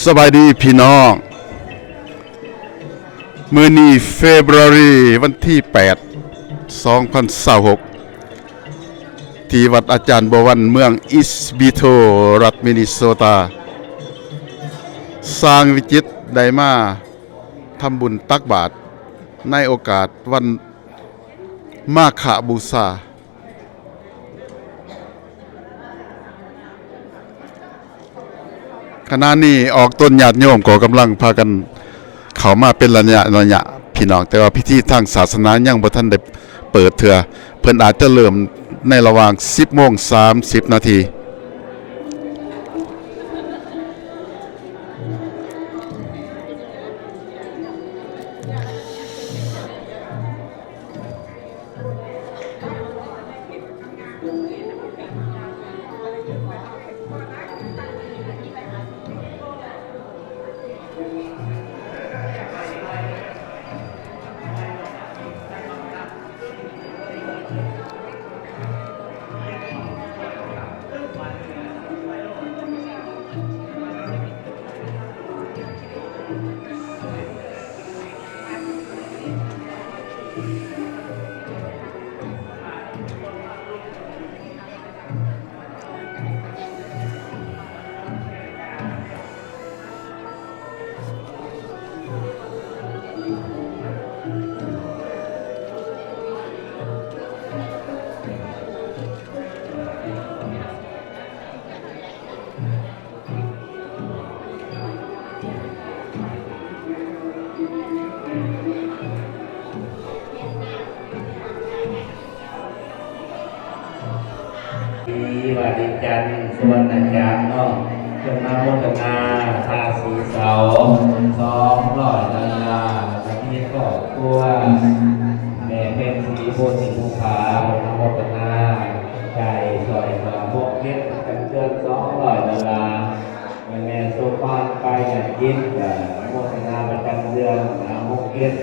สบายดีพี่น้องมื้อนี้เฟบรุรีวันที่8 2026ที่วัดอาจารย์บวันเมืองอิสบิโตรัฐมินนิโซตาสร้างวิจิตรได้มาทำบุญตักบาตรในโอกาสวันมาฆบูชาขณะนี้ออกต้นญาติโยมก็กำลังพากันเข้ามาเป็นระยะพี่น้องแต่ว่าพิธีทางศาสนายังบ่ทันได้เปิดเถื่อเพิ่นอาจจะเริ่มในระหว่าง 10:30 นาทีวัดดิจันทร์สุวรรณจามเนาะจนมาโมทนาทาสีเสา200 ดอลลาร์ประเทศก็ตัวแม่เป็นสีโพธิภูผาโมทนาใจสอยพวกเล็กกันเกิน200 ดอลลาร์แม่โซฟานไปเนี่ยยินโมทนาประจำเดือนพวกเล็ก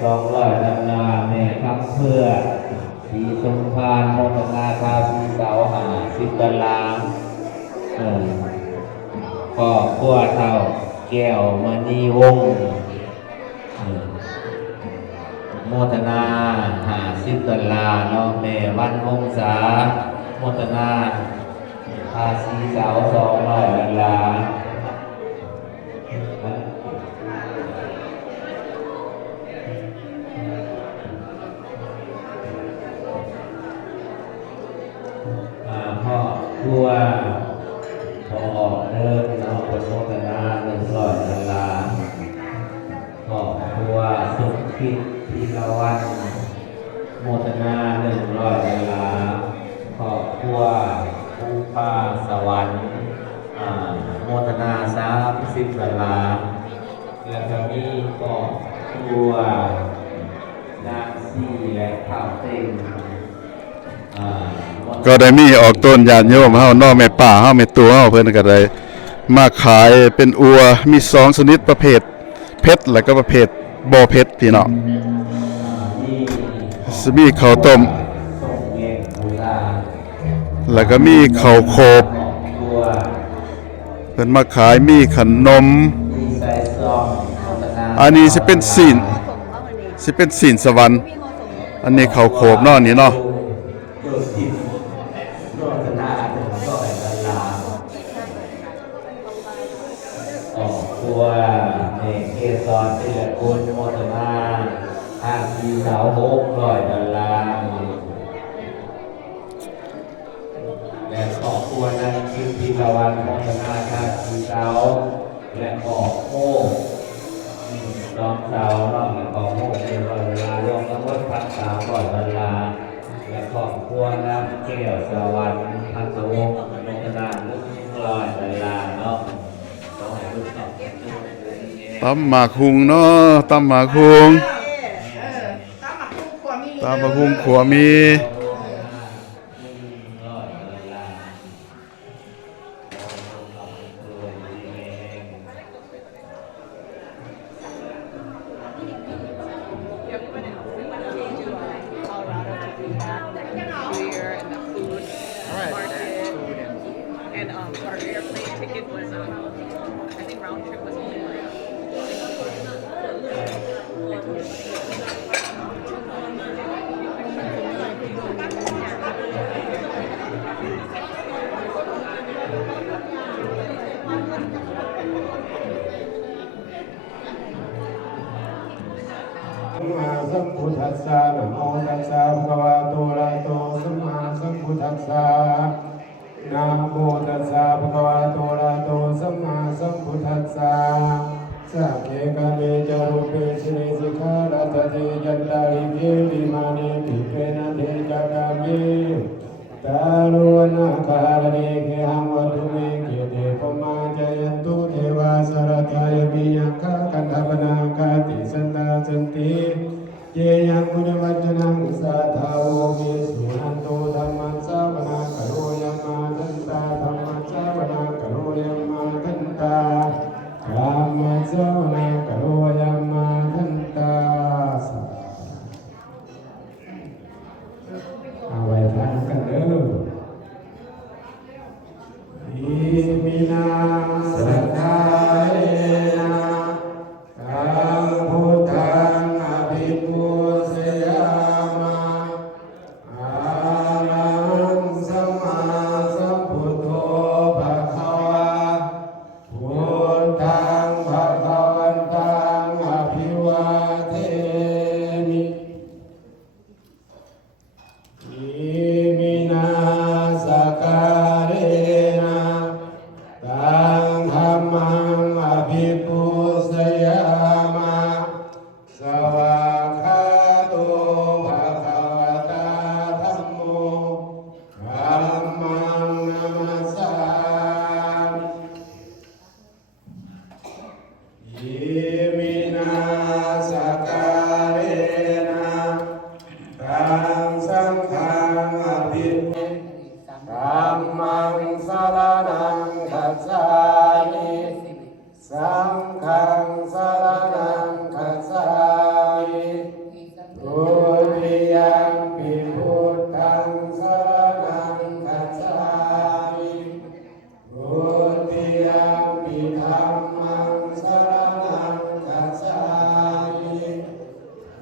200 ดอลลาร์แม่ทำเพื่อสีสมพานโมทนาทาสีเสา10 ดอลลาร์ก็ขั้วเท่าแก้วมณีวงศ์โมทนา50 ดอลลาร์เนาะแม่วันวงศาโมทนาทาสีเสา200 ดอลลาร์พ่อทั่วพอเดินเนาะเป็นโมทนา100 ดอลลาร์พ่อทั่วสุขคิดทีละวันโมทนา100 ดอลลาร์พ่อทั่วภูผาสวรรค์โมทนา30 ดอลลาร์แล้วก็มีก็ทั่วนางซีและข้าวเต็มก็ได้มีออกต้นญาติโยมเฮาน้อแม่ป่าเฮาแม่ตัวเฮาเพิ่นก็ได้มาขายเป็นอัวมี2ชนิดประเภทเพชรและก็ประเภทบ่เพชรพี่น้องมีข้าวต้มแล้วก็มีข้าวโคบเพิ่นมาขายมีขนมอันนี้สิเป็นศีลสวรรค์อันนี้ข้าวโคบเนาะนี่เนาะตัวเกสรที่ละคุณโมทนาทาสีเสา600 ดอลลาร์และขอบคุณนางคิมพีละวันโมทนาทาสีเสาและขอบโอ้น้องสาวน้องและขอบโอ้100 ดอลลาร์รวมทั้งหมด1,300 ดอลลาร์และขอบคุณนางแก้วสวรรค์พันธวงศ์โมทนา100 ดอลลาร์เนาะตำหมากหุงเนาะตำหมากหุงขัวมี สัมมาสัมพุทธัสสะนะโมตัสสะภะคะวะโตอะระหะโตสัมมาสัมพุทธัสสะนะโมตัสสะภะคะวะโตอะระหะโตสัมมาสัมพุทธัสสะสัพเพกะเมจารุเปสิเนสิกขารัตถิยัตตาริเกวิมานิปิเปนะเทจักามิตาลุนะคารเนเกหังวัตุเมเกเดปมาจายันตุเทวาสรทายมิยัคคะกันธปนาคาติสันตาสันติเยยังมุนิวัจนังสัทธาโวมิสุนันโตธัมมัสสะวนาคโรยัมมาทันตาธัมมัสสะวนาคโรยัมมาทันตาธัมมัสสะวนาคโรยัมมาทันตาเอาไว้ทานกันเด้ออิมินาสัทธาเรนะกังพุทธังอภิปูชยามะอะระหังสัมมาสัมพุทโธภะคะวะพุทธังภะคะวันตังอภิวาเทมิ อิมินาสการเรนะตังธัมมังอภิปูชยามะสวากขาโตภะคะวะตาธัมโมธัมมังนัมสสามิ อิมินาสการเรนะตังสังฆังอภิปุธัมมังสรณังคัจฉามิสังฆังสรณังคัจฉามิทุติยัมปิพุทธังสรณังคัจฉามิทุติยัมปิธัมมังสรณังคัจฉามิ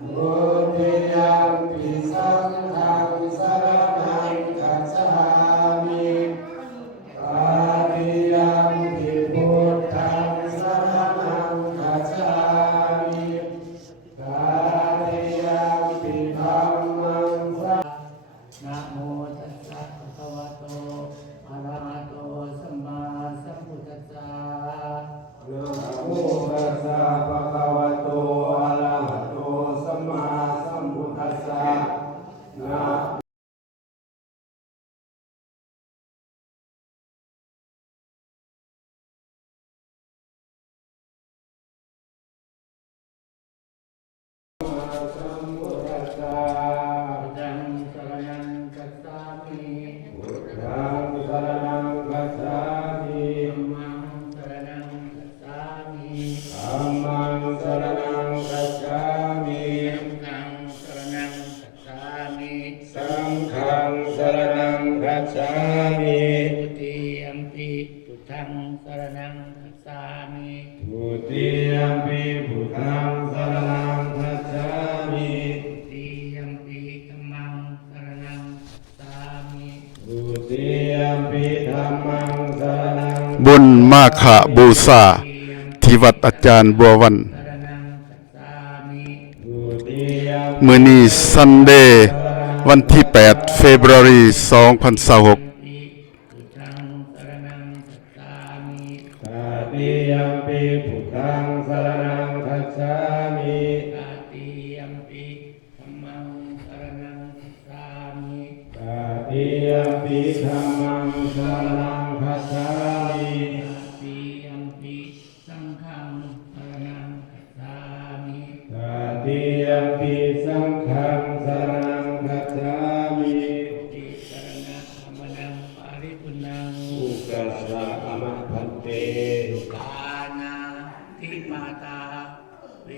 ทุติยัมปิสังฆังสรณังคัจฉามิตติยัมปิพุทธังสรณังคัจฉามิตติยัมปิธัมมังสร นะโมตัสสะภะคะวะโตอะระหะโตสัมมาสัมพุทธัสสะ นะโมตัสสะภะคะวะโตอะระหะโตสัมมาสัมพุทธัสสะนะสัมพุทธัสสะ ธังสรณังคัจฉามิ พุทธังสรณังคัจฉามิ ธัมมังสรณังคัจฉามิ ธัมมังสรณังคัจฉามิ สังฆังสรณังคัจฉามิ สังฆังสรณังคัจฉามิ ทุติยัมปิพุทธังสรณังคัจฉามิ ทุติยัมปิพุทธังสรณังคัจฉามิ ทุติยัมปิธัมมังสรณังคัจฉามิ ทุติยัมปิธัมมังสรณัง บุญมาฆบูชาที่วัดอาจารย์บัววัน สรณังคัจฉามิ ทุติยัม มื้อนี้ซันเดย์วันที่8เฟบรุรี2026 ปิพุทธังสรณังคัจฉามิ ตติยัมปิพุทธังสรณังคัจฉามิ ตติยัมปิธัมมังสรณังคัจฉามิ ตติยัมปิธัมมังสรณังคัจฉามิ ตติยัมปิสังฆังสรณังคัจฉามิ ตติยัมปิสังฆังสรณังคัจฉามิ ติสรณะธรรมนังปาริปุณัง อุกัสสะอะมะพันเต กานาทิปาตาเว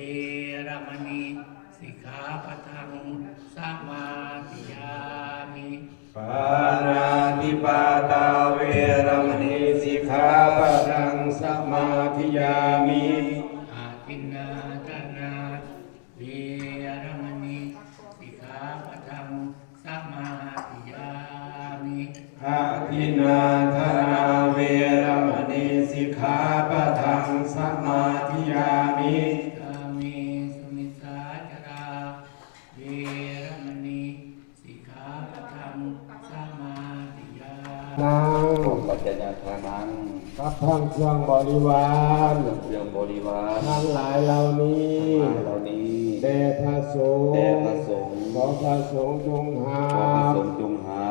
รมณีสิกขาปะทังสมาธิยามิ ปานาติปาตาเวรมณีสิกขาปะทังสมาธิยา ญาทานัง กับทั้งเครื่องบริวาร เครื่องบริวาร ทั้งหลายเหล่านี้ เหล่านี้ แด่พระสงฆ์ แด่พระสงฆ์ ขอพระสงฆ์จงหา ขอพระสงฆ์จงหา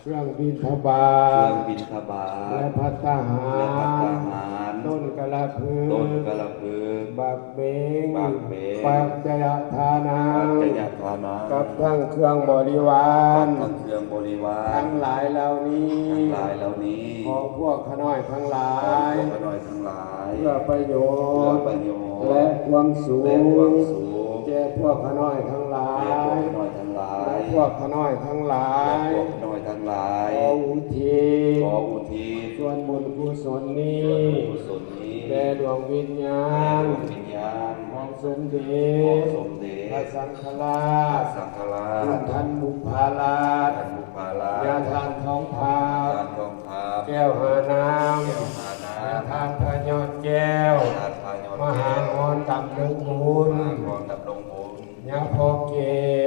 เครื่องบิณฑบา เครื่อ ต งบิณฑบาต และภัตตาหา และภัต ร ตาหาร ต้นกะละพือ ต้นกระพือ บักเบง บักเบง ปัจจยทานั ปั ง จจยทานัง กับทั้งเครื่องบริวาร ทั้งเครื่องบริวาร ทั้งหลายเหล่านี้ ทั้งหลายเหล่านี้ ของพวกขน้อยทั้งหลา ขอย พวกน้อยทั้งหลาย เพื่อประโย เพื่อ ชน์ ประโยชน์ และความสู และ ง ความสูง แก่พวกขน้อยทั้งหลา แก่พวก ย น้อยทั้งหลาย พวกขน้อยทั้งหลา และ ย พวกน้อยทั้งหลาย ขออุทิศ ขออุทิศ ส่วนบุญกุศลนี้ กุศลนี้ แด่ดวงวิญญา แด่ ณ ดวงวิญญาณ ของสมเด็ ของ จ สมเด็จ พระสังฆราช สังฆรา คุณ ช ท่านบุพาราช ท่านบุพาลาย าทานทองพา ทานทองคำ แก้วหาน้ แก้วหาน้ ำยาทานพระยอดแก้ว ำทานพายอด มหาอรดำเนึงบุญ มหากรดับลงบุญ ยาพอเก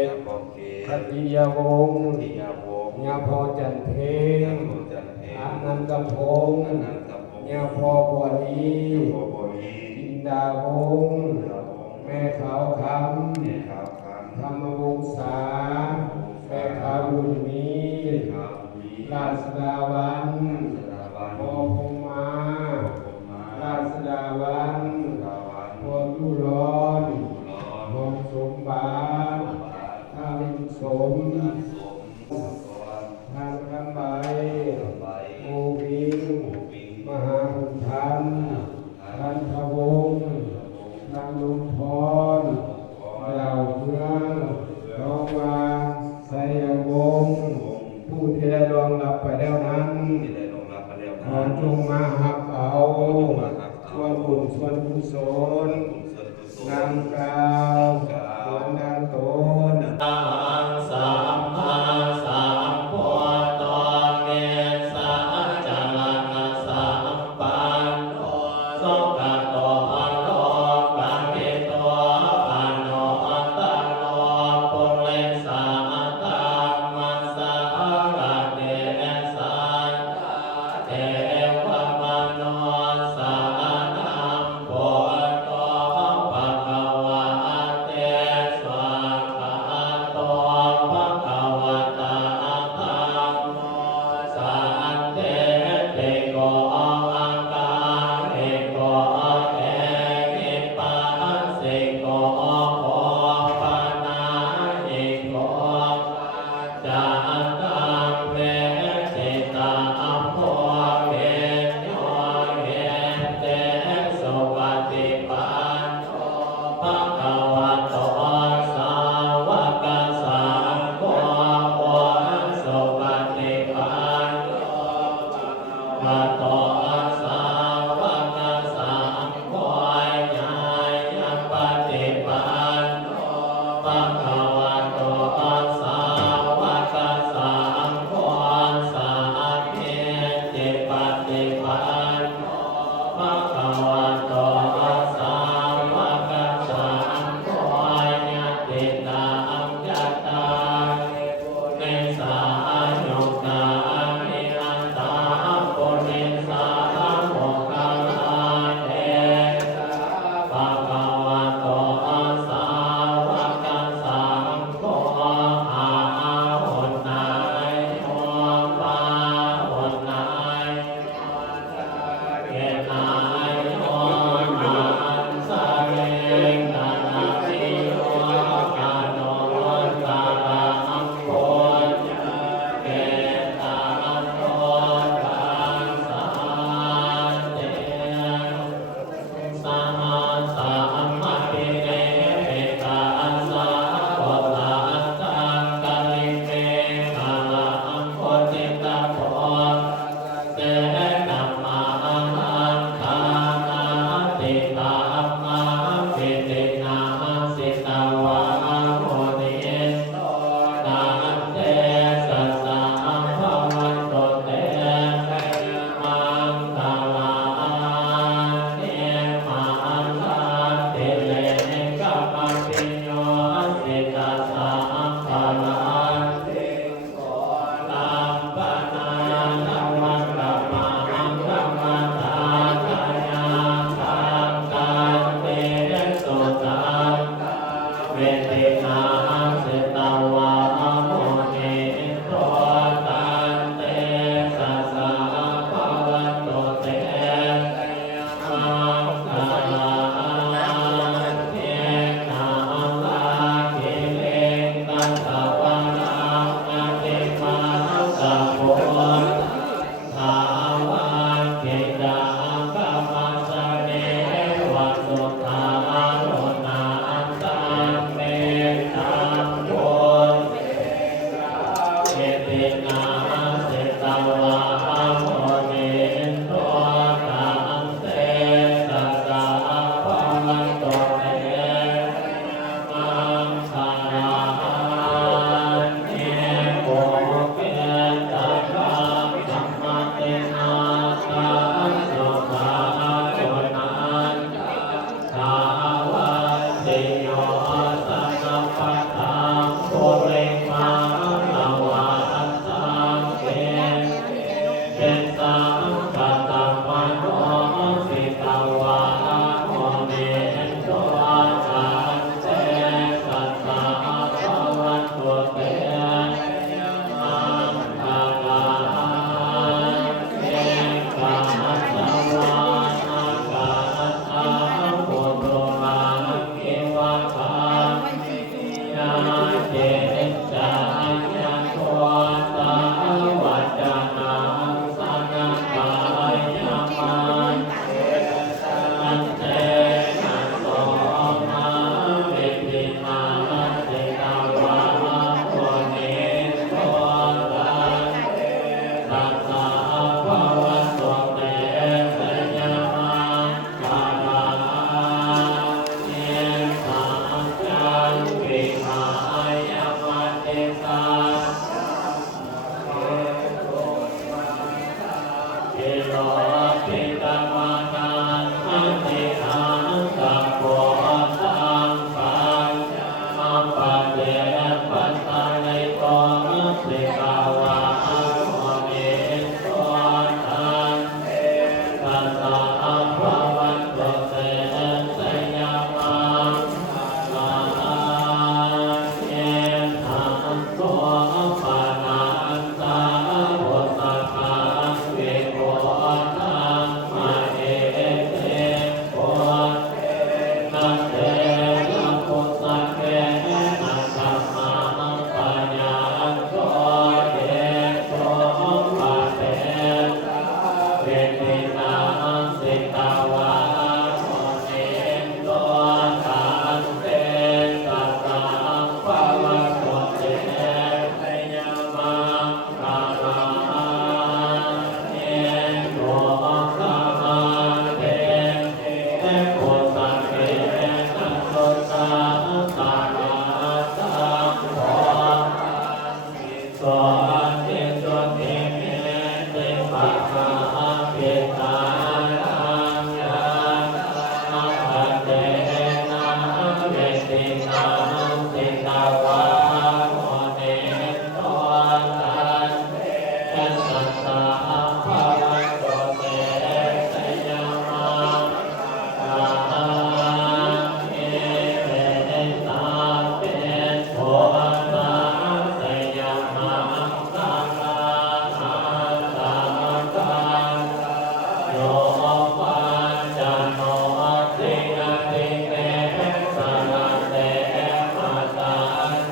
ต ยาบอกเก คติยวงศ์ ติยาวงศ์ ยาพอจันเพง ยาโมจันเท อนันตพงศ์ อนันตพงศ์ ยาพอบัวลี โบโบลี จินดาวงศ์ ยาวงศ์ แม่ขาวค เนขาวคัน ำธรรมวงศาแม่ขาวบุญมี ขาววี ราชดาวัน สดาบัน พอพงมา ผมมา ราชดาวัน สดาวัน พอยุร้อน ร้อน พงสมบัติทางสม สมก่อน ทางคำใบ ไป โอวิง วิ่ง มหาหุนทันทันพะวงศ์ทางลุงพรดาวเมืองน้องวาไสยวงศ์ผู้ที่ได้ล่วงลับไปแล้วนั้น ที่ได้ลงรับมาแล้ว ขอจงมาหักเอาส่วนบุญส่วนกุศล ส่วนกุศล นำกล่าวส่วนนางตน สัมมาสัมพุทโธเมสัจจานาสัมปันโนสุขโตโลกามิโตปานโนตันโนปุเรสาตัมมัสสะระเดสันเทวมโนสานัมโพโตภะคะวะเตสวะกะโตภะคะวะตาธัมโมสันเตติโกอาการิโกเอหิปัสสิโกโภปนาหิโกจัตตังเวทิตาโพเกโยเยเตสุปฏิปันโนภะคะวะโตสาวกสังโฆโอสุปฏิปันโนภะโตสาวกสังโฆญาณปฏิปันโนภะคะวะโตสาวกสังโฆสาธิจิปฏิปันโนภะคะวะโตสาวกสังโฆญาติตังยัตตาเนสานุกามิอันตาปุริสา ตัสสะภะคะวะโตเตสยามะสาเอตังโสปะนันตาโหสัพพะวิโกตังมะเอเตโกนัสเตนะโคสัพเพนะสัมมาปัญญาโกเตโสปะเตเวทินาสิตาวาโมเนโตตันเตตัสสะภะคะวะโตเตสยามะกาลังเอโกขะมาเตเตโคสัพเพนะโสตาตานาตังโฆโสติโสติเมติปะหาปิตานังยานังปะเตนะเวทินาสิตาวาโมเนโตตันเตตัสสะภะคะวะโตเตสยามะกาลังเอเตตาเปโภตังสยามะกาลังอาตาตังโยปัญจโนตินาติเตสนะเตมาตา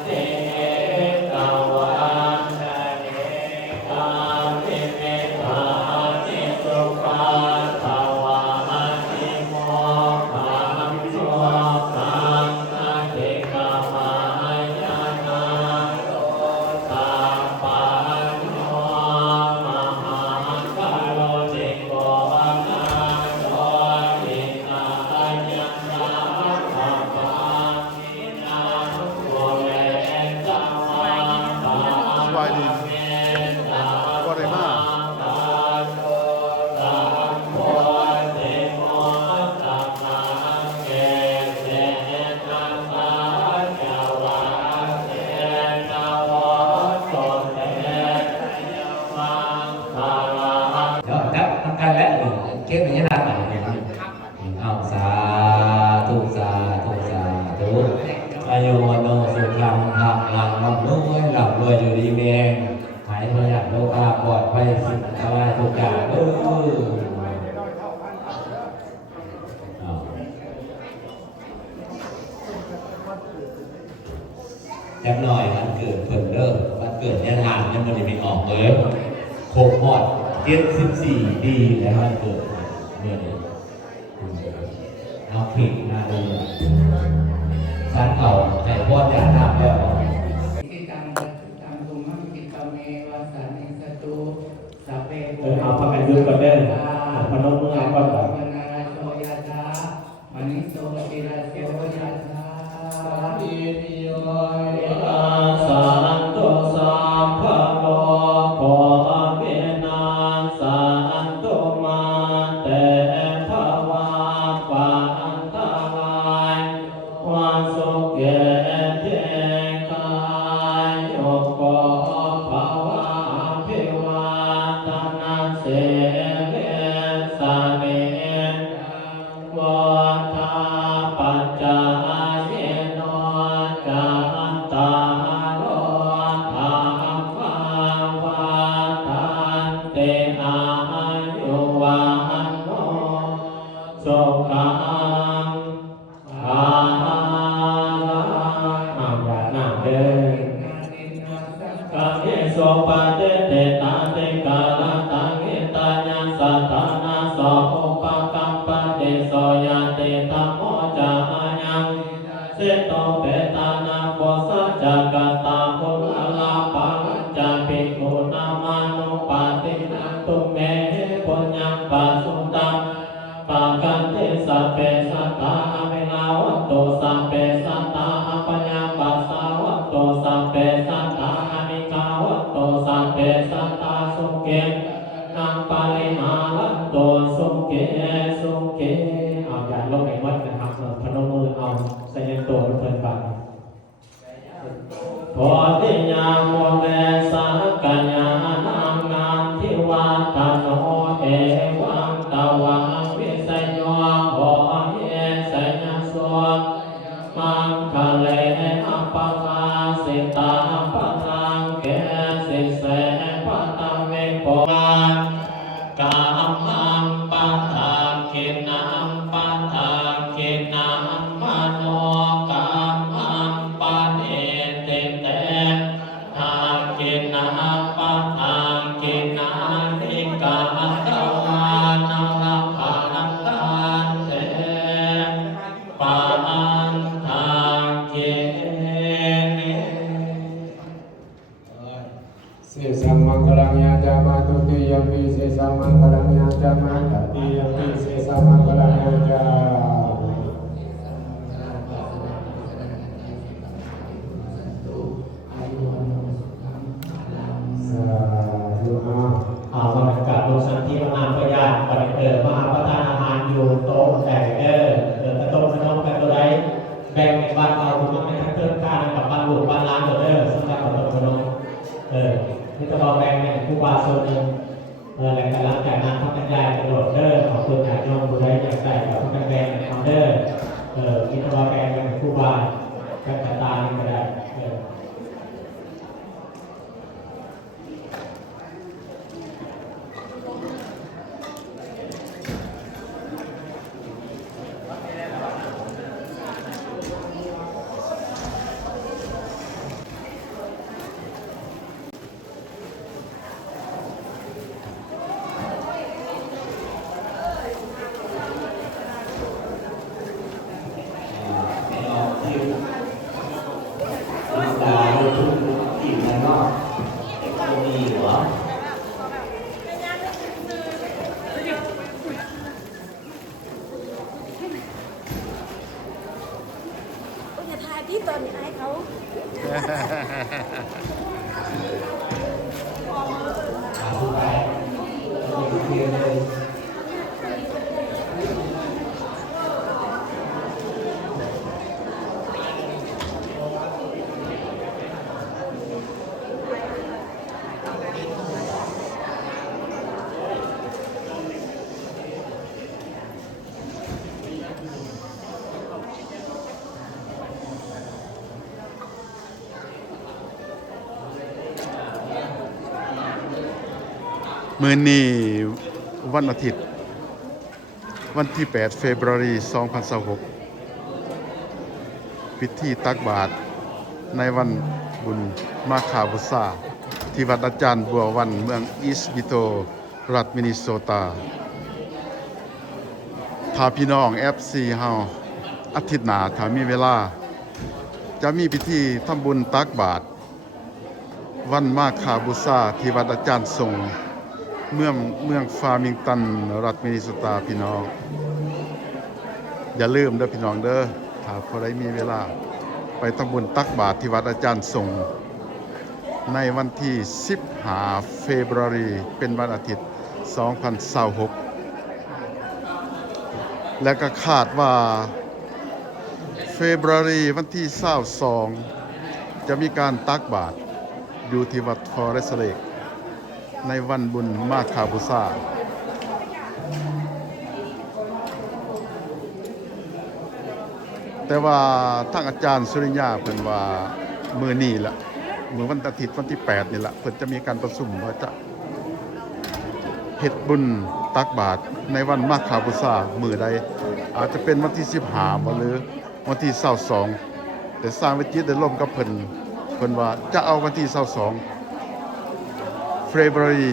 ติเอตวันตาติเมตาติสุขาภาวะติโมขังโสขังนาติกามายานาโตตาปัญโนมหากัลโลติโกนาโตตินายันนาภาภามินาโกเวสัมมาปะ สบายดีบ่ได้มา เดี๋ยวครับทำการแล้วเก็บอย่างนี้นะเอาสาธุสาธุสาธุอายุวโนสุขังภะลังร่ำรวยอยู่ดีมีแรงหายพยาธิโรคาปลอดภัยสิ่งสบายทุกอย่างจับหน่อยวันเกิดเพิ่นเด้อวันเกิดเนี่ยทานเนี่ยมันจะมีออกเลยครบหมด74 ปีแล้ววันเกิดเนี่ยเอาผิดมาดูฉันเอาแต่พ่อจะทำแล้ว กิตังตังตุมังกิตเมวะสันนิสตุสัพเพปุ เอาพระกันยุก่อนเด้อพนมมือเอาก่อน มนาราโชยะถามณิโสติระโสยะถาอิติโย สันตุสัพพะโลกเวนัสสันตุมาเตภวะปันตรายวันสุเกเทกายโยโกภวะภิวาทนาเสเวสเนวัฏาปัจจายโนจันตาโลธรรมวาทันเตอายุวันโนสุขังภาลังอาญาณเดกะเกโสปะเตเตตาเตกาลตังเอตาญัสสัตตานาโสอุปกัมปะเตโสยะเตตัมโมจายัง เสโตเปตานาโกสัจจกัตตาภุลลาปัญจภิกขุนามานุปาตินันตุเมปุญญังปัสสุตังปะกันเทสัพเพสัตตาเวลาวัตโตสัพเพสัตตาปัญญาปัสสาวัตโตสัพเพสัตตามิกาวัตโตสัพเพสัตตาสุเกนังปาริหาลันโตสุเกสุเกเอาอย่าลงไอ้วัดนะครับพนมมือเอาใส่ในตัวเพลินบังโพธิญาโมเมสักกัญญาณังนามทิวาตโนเอวังตวา มังปะทาคินังปะทาคินังมโนกามังปะเนติเตทาคินังปะทาคินังนิกาตวานังรักขันตันเตปันทาคิเน เสสัมมังคลังยาจามาตุติยมปิเสสัมมังคลังยาจามาตติยมปิเสสัมมังคลังยาจาสาธุอา บรรยากาศโลสันติมหาพยานปฏิเกิดมหาประทานอาหารอยู่โต๊ะแบ่งกระโต๊ะขนมกันตัวใดแบ่งในบ้านเราทุกคนในทั้งเพื่อนข้ากับบ้านลูกบ้านร้านตัวสำหรับกระโต๊ะขนมนี่ก็แบ่งในผู้บาส่วนหนึ่งหลังจากรับจากนั้นทำกันใหญ่กระโดดขอบคุณจากน้องผู้ใดอยากใส่กับผู้กันแบ่งเอานี่ก็แบ่งในผู้บาแบ่งกระตายก็ได้อย่าทายที่ตอนนี้ให้เขา มื้อนี้วันอาทิตย์วันที่ 8 เฟบรุรี 2026พิธีตักบาตรในวันบุญมาฆบูชาที่วัดอาจารย์บัววันเมืองอีสบิโตรัฐมินนิโซตาถ้าพี่น้อง FC เฮาอาทิตย์หน้าถ้ามีเวลาจะมีพิธีทำบุญตักบาตรวันมาฆบูชาที่วัดอาจารย์ทรงเมืองฟาร์มิงตันรัฐมินนิโซตาพี่น้องอย่าลืมเด้อพี่น้องเด้อถ้าพอได้มีเวลาไปทำบุญตักบาตรที่วัดอาจารย์ทรงในวันที่15 เฟบรุรีเป็นวันอาทิตย์ 2026และก็คาดว่าเฟบรุรีวันที่22จะมีการตักบาตรอยู่ที่วัดฟอเรสเลกในวันบุญมาฆบูชาแต่ว่าทางอาจารย์สุริยาเพิ่นว่ามื้อนี้ล่ะมื้อวันอาทิตย์วันที่8นี่ล่ะเพิ่นจะมีการประชุมว่าจะเฮ็ดบุญตักบาตรในวันมาฆบูชามื้อใดอาจจะเป็นวันที่15บ่หรือวันที่22แต่สร้างวิจิตได้ร่วมกับเพิ่นว่าจะเอาวันที่22เฟบรุรี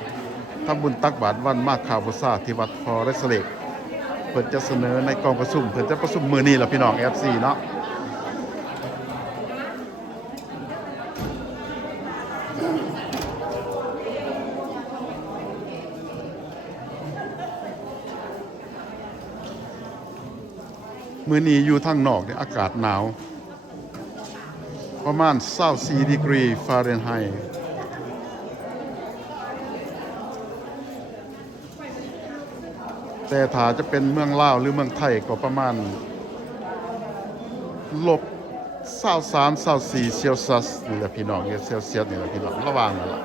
2026ทำบุญตักบาตรวันมาฆบูชาที่วัดฟอเรสเลกเพิ่นจะเสนอในกองประชุมเพิ่นจะประชุมมื้อนี้ล่ะพี่น้อง FC เนาะมื้อนี้อยู่ทางนอกเนี่ยอากาศหนาวประมาณ24ดีกรีฟาเรนไฮต์แต่ถ้าจะเป็นเมืองลาวหรือเมืองไทยก็ประมาณ-23-24 เซลเซียสนี่แหละพี่น้องเซลเซียสนี่แหละพี่น้องระวังนั่นล่ะ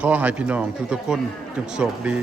ขอให้พี่น้องทุกๆคนจงโชคดี